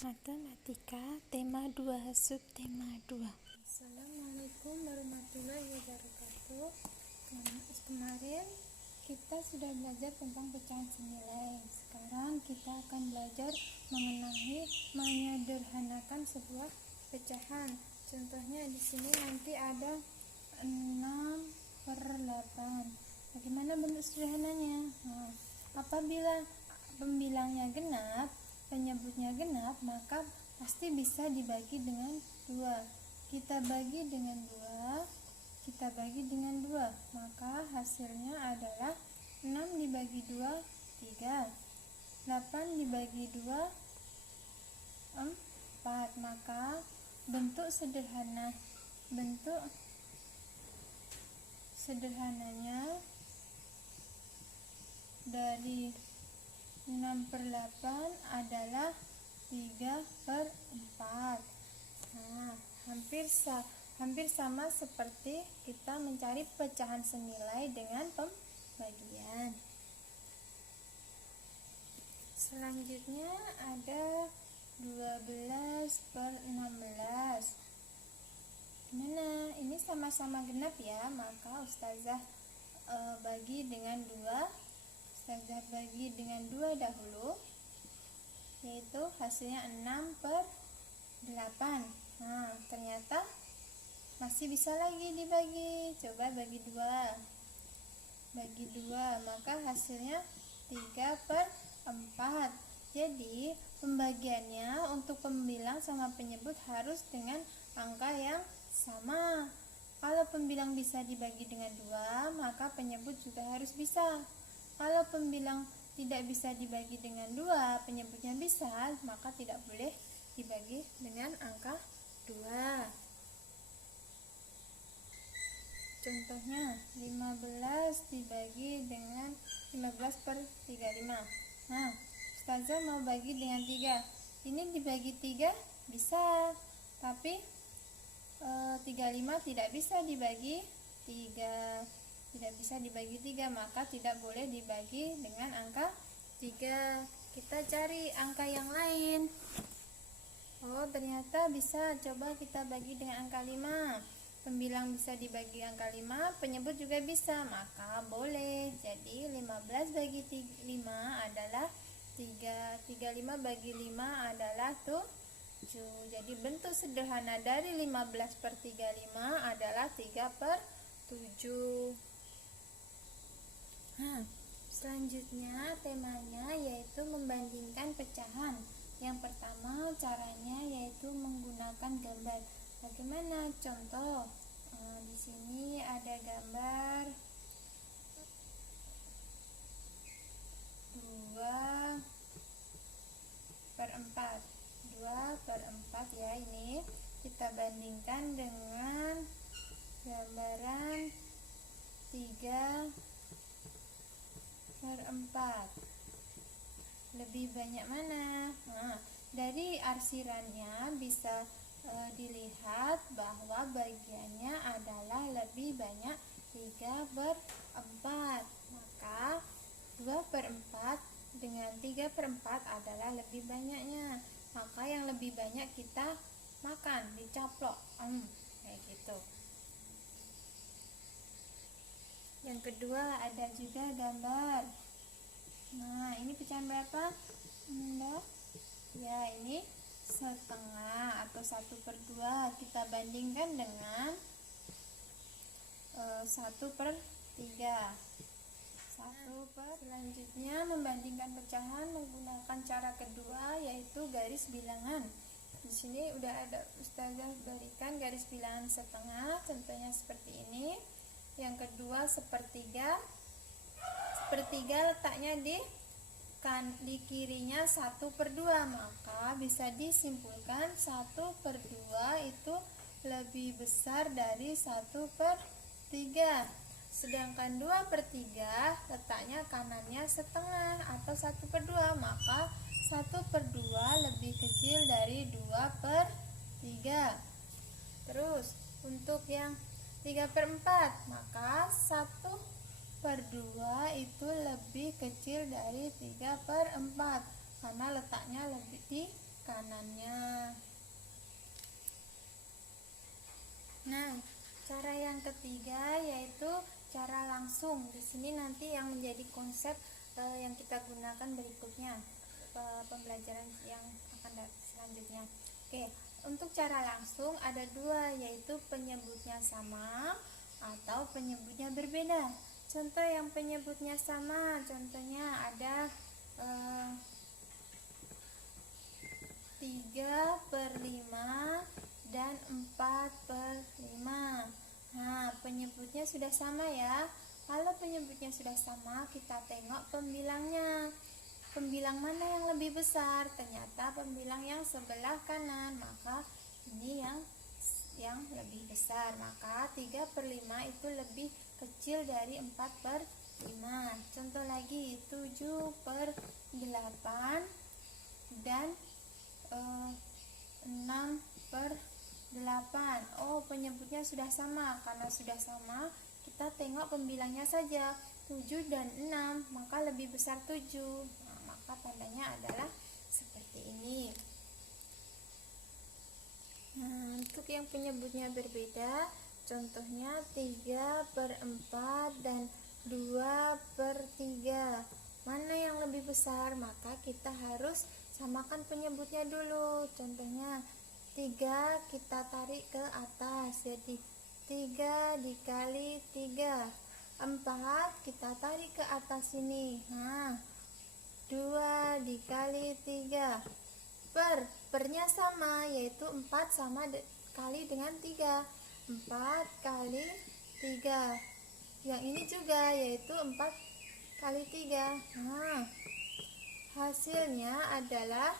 Matematika tema 2 subtema 2. Assalamualaikum warahmatullahi wabarakatuh. Kemarin kita sudah belajar tentang pecahan senilai. Sekarang kita akan belajar mengenai menyederhanakan sebuah pecahan. Contohnya di sini nanti ada 6/8. Bagaimana bentuk sederhananya? Apabila pembilangnya genap, penyebutnya genap, maka pasti bisa dibagi dengan 2. Kita bagi dengan 2, maka hasilnya adalah 6 dibagi 2, 3. 8 dibagi 2, 4. Maka bentuk sederhananya dari 6/8 adalah 3/4. Hampir sama seperti kita mencari pecahan senilai dengan pembagian. Selanjutnya ada 12/16. Gimana? Ini sama-sama genap ya, maka Ustazah bagi dengan 2. Ustazah bagi dengan 2 dahulu, yaitu hasilnya 6/8. Ternyata masih bisa lagi dibagi. Coba bagi 2, maka hasilnya 3/4. Jadi pembagiannya untuk pembilang sama penyebut harus dengan angka yang sama. Kalau pembilang bisa dibagi dengan 2, maka penyebut juga harus bisa. Kalau pembilang tidak bisa dibagi dengan 2, penyebutnya bisa, maka tidak boleh dibagi dengan angka 2. Contohnya 15 dibagi dengan 15/35. Ustazah mau bagi dengan 3. Ini dibagi 3 bisa, tapi 35 tidak bisa dibagi 3. Tidak bisa dibagi 3, maka tidak boleh dibagi dengan angka 3. Kita cari angka yang lain. Ternyata bisa. Coba kita bagi dengan angka 5. Pembilang bisa dibagi angka 5, penyebut juga bisa, maka boleh. Jadi 15 bagi 5 adalah 3. 35 bagi 5 adalah 7. Jadi bentuk sederhana dari 15/35 adalah 3/7. Selanjutnya temanya yaitu membandingkan pecahan. Yang pertama caranya yaitu menggunakan gambar. Bagaimana? Contoh, di sini ada gambar 2/4. 2/4 ya, ini kita bandingkan dengan gambaran 3/4. Lebih banyak mana? Dari arsirannya bisa dilihat bahwa bagiannya adalah lebih banyak 3/4. Maka 2/4 dengan 3/4 adalah lebih banyaknya. Maka yang lebih banyak kita makan, dicaplok, kayak gitu. Yang kedua ada juga gambar. Ini pecahan berapa? Ya, ini setengah atau 1/2. Kita bandingkan dengan 1/3. Selanjutnya membandingkan pecahan menggunakan cara kedua, yaitu garis bilangan. Di sini udah ada Ustazah berikan garis bilangan setengah, contohnya seperti ini. Yang kedua sepertiga. Sepertiga letaknya di kirinya 1/2, maka bisa disimpulkan 1/2 itu lebih besar dari 1/3. Sedangkan 2/3 letaknya kanannya setengah atau 1/2, maka 1/2 lebih kecil dari 2/3. Terus untuk yang 3/4, maka 1/2 itu lebih kecil dari 3/4 karena letaknya lebih di kanannya. Nah, cara yang ketiga yaitu cara langsung. Di sini nanti yang menjadi konsep yang kita gunakan berikutnya pembelajaran yang akan selanjutnya. Oke, untuk cara langsung ada dua, yaitu penyebutnya sama atau penyebutnya berbeda. Contoh yang penyebutnya sama, contohnya ada 3/5 dan 4/5. Nah, penyebutnya sudah sama ya. Kalau penyebutnya sudah sama, kita tengok pembilangnya. Pembilang mana yang lebih besar? Ternyata pembilang yang sebelah kanan, maka ini yang lebih besar. Maka 3/5 itu lebih kecil dari 4/5. Contoh lagi, 7/8 dan 6/8. Oh, penyebutnya sudah sama. Karena sudah sama, kita tengok pembilangnya saja. 7 dan 6, maka lebih besar 7. Nah, maka tandanya adalah seperti ini. Nah, untuk yang penyebutnya berbeda, contohnya 3/4 dan 2/3. Mana yang lebih besar? Maka kita harus samakan penyebutnya dulu. Contohnya 3 kita tarik ke atas, jadi 3 dikali 3. 4 kita tarik ke atas sini. Nah, 2 dikali 3. Pernya sama, yaitu 4 sama kali dengan 3. 4 kali 3. Yang ini juga, yaitu 4 kali 3. Nah, hasilnya adalah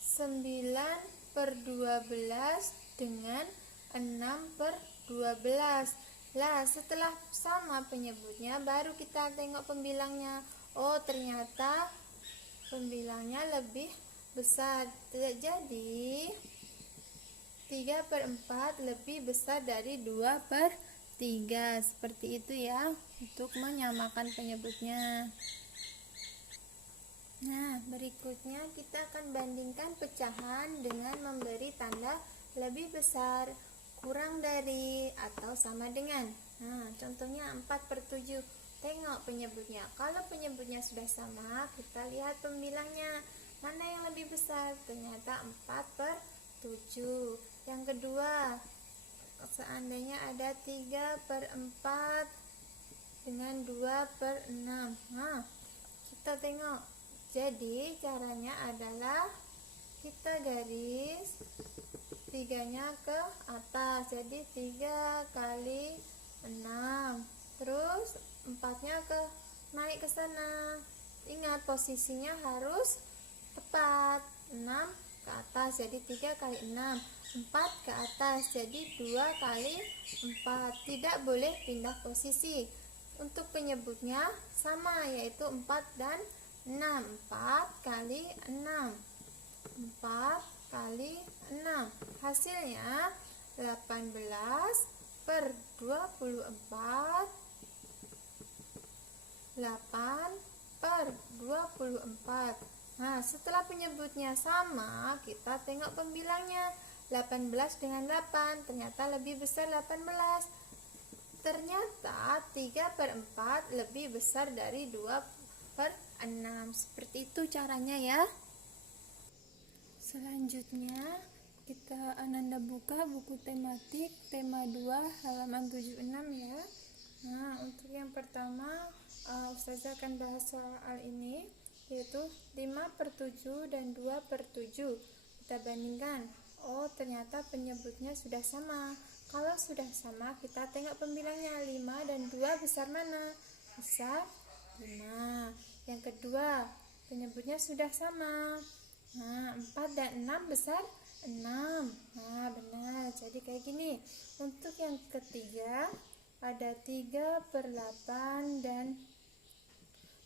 9/12 dengan 6/12. Lah, setelah sama penyebutnya, baru kita tengok pembilangnya. Oh, ternyata pembilangnya lebih besar. Jadi 3/4 lebih besar dari 2/3. Seperti itu ya, untuk menyamakan penyebutnya. Nah, berikutnya kita akan bandingkan pecahan dengan memberi tanda lebih besar, kurang dari, atau sama dengan. Nah, contohnya 4/7. Tengok penyebutnya. Kalau penyebutnya sudah sama, kita lihat pembilangnya. Mana yang lebih besar? Ternyata 4/7. Yang kedua, seandainya ada 3/4 dengan 2/6. Nah, kita tengok. Jadi caranya adalah kita garis 3-nya ke atas, jadi 3 kali 6, terus 4-nya naik ke sana. Ingat, posisinya harus tepat. 6 ke atas, jadi 3 kali 6. 4 ke atas, jadi 2 kali 4. Tidak boleh pindah posisi. Untuk penyebutnya sama, yaitu 4 dan 6. 4 kali 6. 4 kali 6. Hasilnya 18/24. 8/24. Nah, setelah penyebutnya sama, kita tengok pembilangnya. 18 dengan 8, ternyata lebih besar 18. Ternyata 3/4 lebih besar dari 2/6. Seperti itu caranya ya. Selanjutnya kita Ananda buka buku tematik tema 2 halaman 76 ya. Nah, untuk yang pertama Ustazah akan bahas soal ini, yaitu 5/7 dan 2/7. Kita bandingkan. Oh, ternyata penyebutnya sudah sama. Kalau sudah sama, kita tengok pembilangnya. 5 dan 2 besar mana? Besar 5. Yang kedua, penyebutnya sudah sama. Nah, 4 dan 6 besar 6. Nah, benar. Jadi kayak gini. Untuk yang ketiga, ada 3/8 dan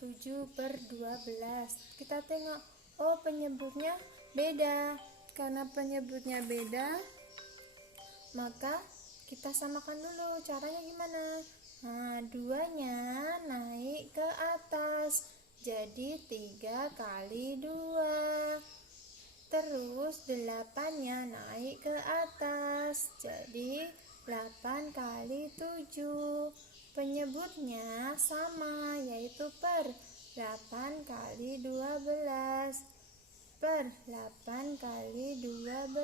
7/12. Kita tengok. Oh, penyebutnya beda. Karena penyebutnya beda, maka kita samakan dulu. Caranya gimana? Nah, 2-nya naik ke atas, jadi 3 kali 2. Terus 8-nya naik ke atas, jadi 8 kali 7. Penyebutnya sama, yaitu per 8 kali 12 per 8 kali 12.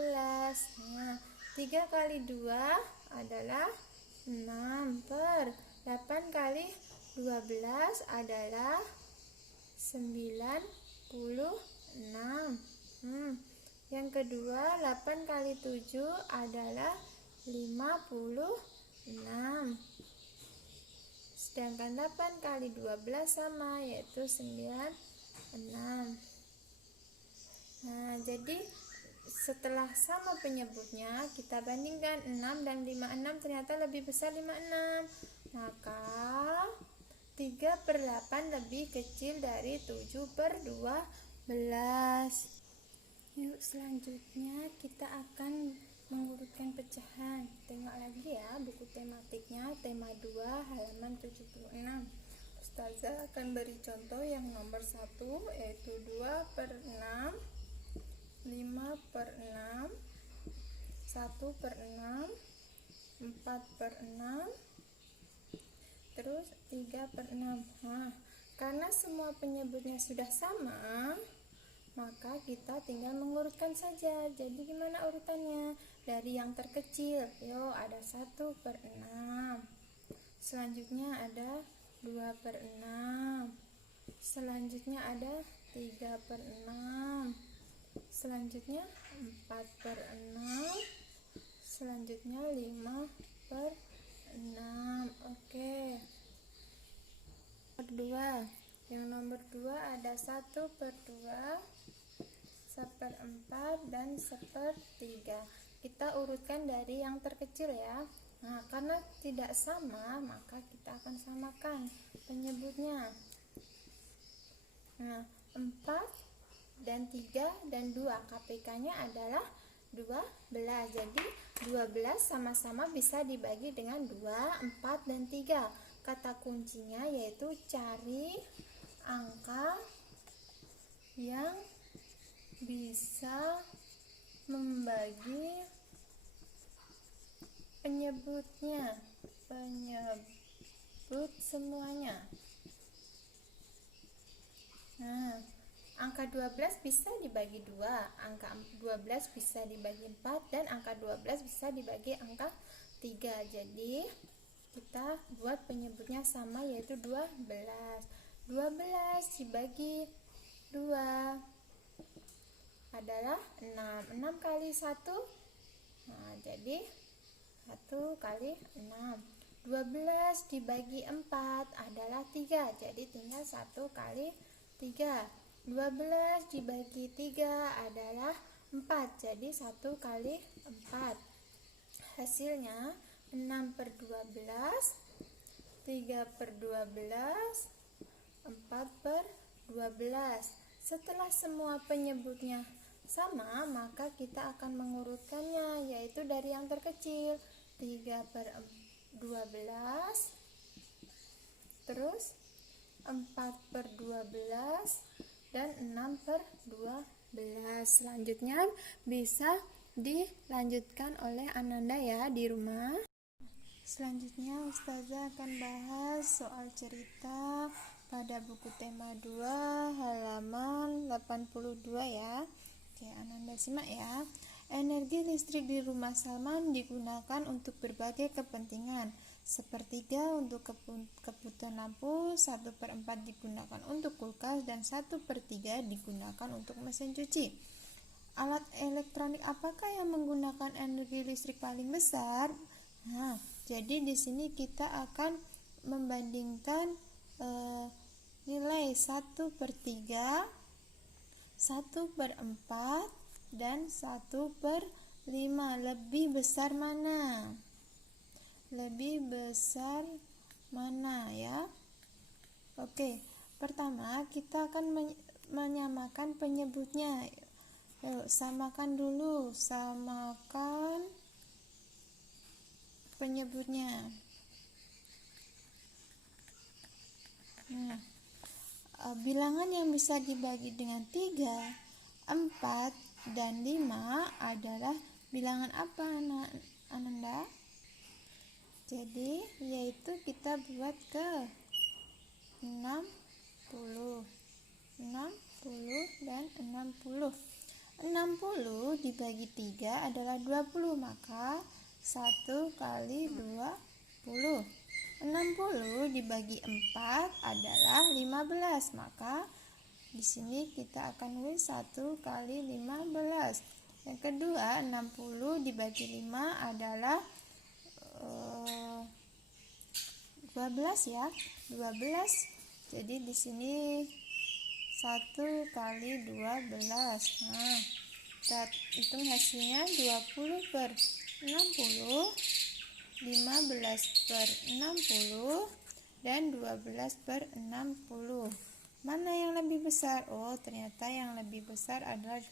Nah, 3 kali 2 adalah 6 per 8 kali 12 adalah 96. Yang kedua, 8 kali 7 adalah 56. Sedangkan 8 kali 12 sama, yaitu 96. Nah, jadi setelah sama penyebutnya, kita bandingkan 6 dan 56, ternyata lebih besar 56. Maka 3/8 lebih kecil dari 7/12. Yuk, selanjutnya kita akan mengurutkan pecahan. Tengok lagi ya buku tematiknya, tema 2 halaman 76. Ustazah akan beri contoh yang nomor 1, yaitu 2/6, 5/6, 1/6, 4/6, terus 3/6. Nah, karena semua penyebutnya sudah sama, maka kita tinggal mengurutkan saja. Jadi gimana urutannya? Dari yang terkecil, yuk, ada 1/6, selanjutnya ada 2/6, selanjutnya ada 3/6, selanjutnya 4/6, selanjutnya 5/6. Oke. Yang nomor 2 ada 1/2, 1/4, dan 1/3. Kita urutkan dari yang terkecil ya. Nah, karena tidak sama, maka kita akan samakan penyebutnya. Nah, 4 dan 3 dan 2, KPK-nya adalah 12. Jadi 12 sama-sama bisa dibagi dengan 2, 4, dan 3. Kata kuncinya yaitu cari angka yang bisa membagi penyebutnya, penyebut semuanya. Nah, angka 12 bisa dibagi 2, angka 12 bisa dibagi 4, dan angka 12 bisa dibagi angka 3. Jadi kita buat penyebutnya sama, yaitu 12. 12 dibagi 2 adalah 6. 6 kali 1, nah, jadi 1 kali 6. 12 dibagi 4 adalah 3. Jadi tinggal 1 kali 3. 12 dibagi 3 adalah 4. Jadi 1 kali 4. Hasilnya 6/12, 3/12, 4/12. Setelah semua penyebutnya sama, maka kita akan mengurutkannya, yaitu dari yang terkecil, 3/12, terus 4/12, dan 6/12. Selanjutnya bisa dilanjutkan oleh Ananda ya di rumah. Selanjutnya Ustazah akan bahas soal cerita pada buku tema 2 halaman 82 ya. Oke, Ananda simak ya. Energi listrik di rumah Salman digunakan untuk berbagai kepentingan. 1/3 untuk kebutuhan lampu, 1/4 digunakan untuk kulkas, dan 1/3 digunakan untuk mesin cuci. Alat elektronik apakah yang menggunakan energi listrik paling besar? Nah, jadi di sini kita akan membandingkan nilai 1/3, 1/4, dan 1/5. Lebih besar mana? Lebih besar mana ya? Oke, pertama kita akan menyamakan penyebutnya. Yuk, samakan dulu, samakan penyebutnya. Nah, bilangan yang bisa dibagi dengan 3, 4, dan 5 adalah bilangan apa, Ananda? Jadi yaitu kita buat ke 60 dan 60. 60 dibagi 3 adalah 20, maka 1 kali 20. 60 dibagi 4 adalah 15, maka di sini kita akan tulis 1 kali 15. Yang kedua, 60 dibagi 5 adalah 12 ya. 12. Jadi di sini 1 kali 12. Nah, kita hitung hasilnya 20 per 60, 15 per 60, dan 12 per 60. Mana yang lebih besar? Oh, ternyata yang lebih besar adalah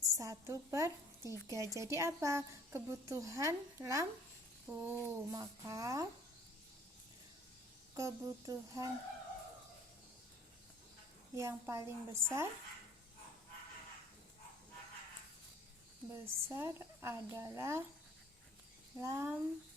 1 per 3. Jadi apa? Kebutuhan lampu. Maka kebutuhan yang paling besar adalah lampu.